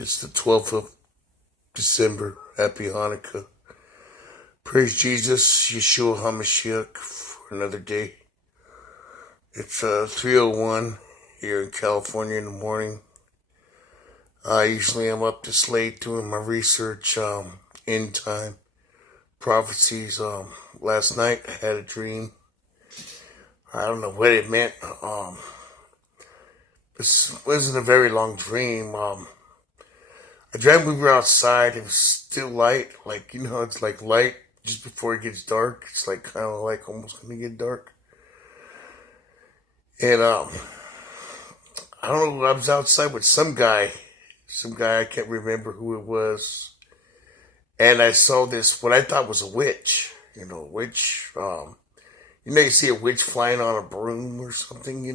It's the 12th of December. Happy Hanukkah. Praise Jesus, Yeshua hamashiach for another day. It's 3:01 here in California in the morning. I usually am up this late doing my research, end time prophecies. Last night I had a dream. I don't know what it meant. This wasn't a very long dream. I dreamt we were outside. It was still light. Like, it's like light just before it gets dark. It's like kind of like almost going to get dark. And, I don't know, I was outside with some guy, I can't remember who it was. And I saw this, what I thought was a witch, a witch. You see a witch flying on a broom or something,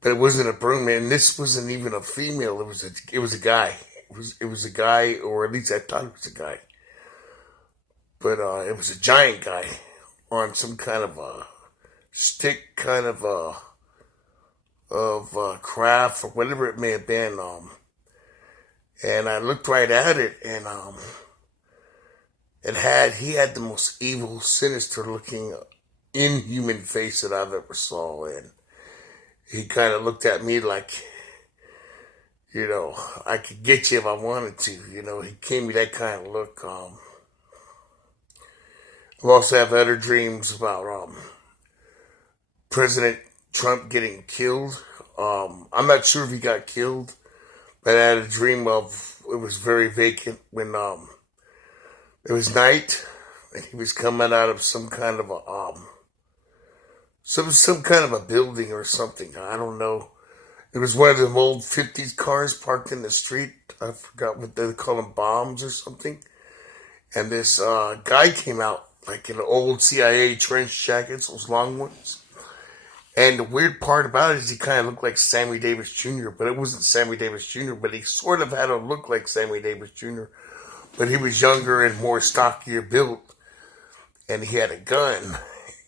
but it wasn't a broom, and this wasn't even a female. It was a guy. It was a guy, or at least I thought it was a guy. But it was a giant guy on some kind of a stick, kind of craft or whatever it may have been. And I looked right at it, and he had the most evil, sinister looking, inhuman face that I've ever saw, and he kind of looked at me like, I could get you if I wanted to. He gave me that kind of look. I've also have other dreams about President Trump getting killed. I'm not sure if he got killed, but I had a dream of, it was very vacant when it was night, and he was coming out of some kind of a some kind of a building or something. I don't know. It was one of them old 50s cars parked in the street. I forgot what they call them, bombs or something. And this guy came out like in an old CIA trench jackets, those long ones. And the weird part about it is he kind of looked like Sammy Davis Jr., but it wasn't Sammy Davis Jr., but he sort of had a look like Sammy Davis Jr., but he was younger and more stockier built, and he had a gun,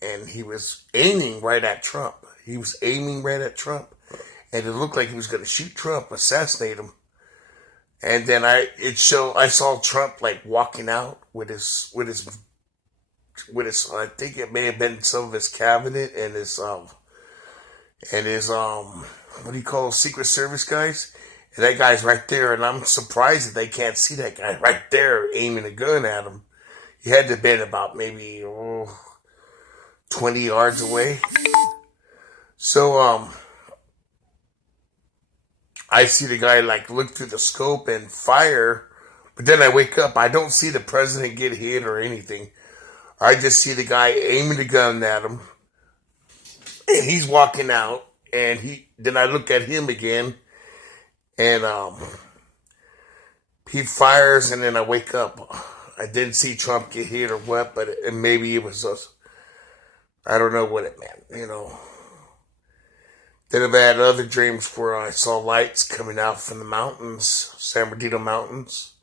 and he was aiming right at Trump. And it looked like he was going to shoot Trump, assassinate him. And then I saw Trump like walking out with his, I think it may have been some of his cabinet and his, what do you call those Secret Service guys? And that guy's right there, and I'm surprised that they can't see that guy right there aiming a gun at him. He had to have been about maybe 20 yards away. So, I see the guy like look through the scope and fire, but then I wake up. I don't see the president get hit or anything. I just see the guy aiming the gun at him, and he's walking out. And then I look at him again, and he fires, and then I wake up. I didn't see Trump get hit or what, but maybe it was us. I don't know what it meant, Then I've had other dreams where I saw lights coming out from the mountains, San Bernardino Mountains.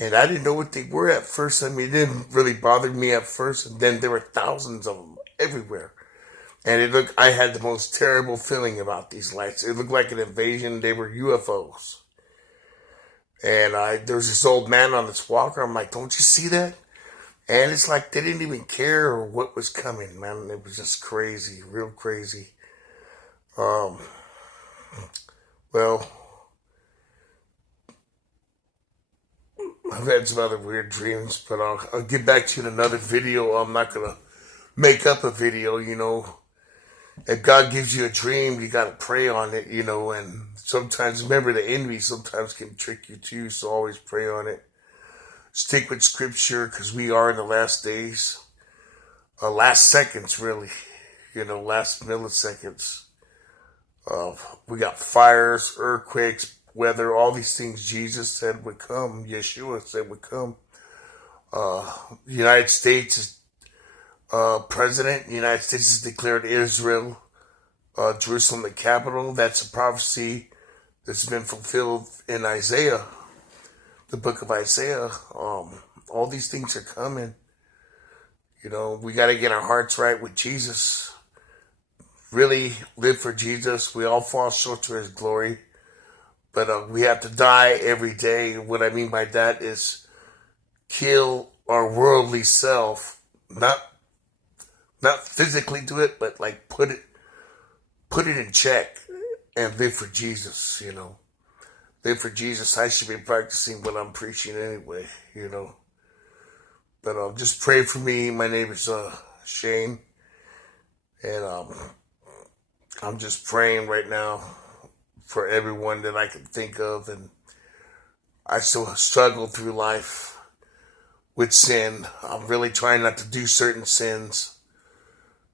And I didn't know what they were at first. I mean, it didn't really bother me at first. And then there were thousands of them everywhere. And I had the most terrible feeling about these lights. It looked like an invasion. They were UFOs. And there was this old man on this walker. I'm like, don't you see that? And it's like they didn't even care what was coming, man. It was just crazy, real crazy. Well, I've had some other weird dreams, but I'll get back to you in another video. I'm not going to make up a video, If God gives you a dream, you got to pray on it, and sometimes, remember, the enemy sometimes can trick you too, so always pray on it. Stick with scripture, because we are in the last days. Last seconds, really. Last milliseconds. We got fires, earthquakes, weather, all these things Jesus said would come. Yeshua said would come. The United States is president. The United States has declared Israel, Jerusalem the capital. That's a prophecy that's been fulfilled in Isaiah, the book of Isaiah. All these things are coming. We got to get our hearts right with Jesus. Really live for Jesus. We all fall short to his glory. But we have to die every day. What I mean by that is kill our worldly self, not physically do it, but like put it in check and live for Jesus. Live for Jesus. I should be practicing what I'm preaching anyway. But just pray for me. My name is Shane, and I'm just praying right now for everyone that I can think of, and I still struggle through life with sin. I'm really trying not to do certain sins,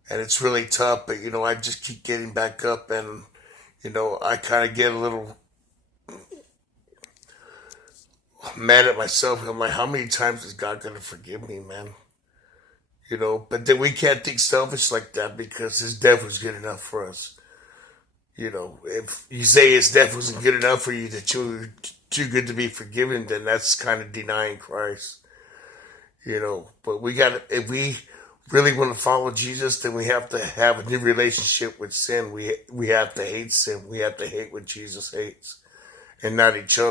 and it's really tough, but I just keep getting back up, and I kind of get a little mad at myself. I'm like, how many times is God going to forgive me, man? But then we can't think selfish like that, because his death was good enough for us. If you say his death wasn't good enough for you, that you're too good to be forgiven, then that's kind of denying Christ. But if we really want to follow Jesus, then we have to have a new relationship with sin. We have to hate sin. We have to hate what Jesus hates, and not each other.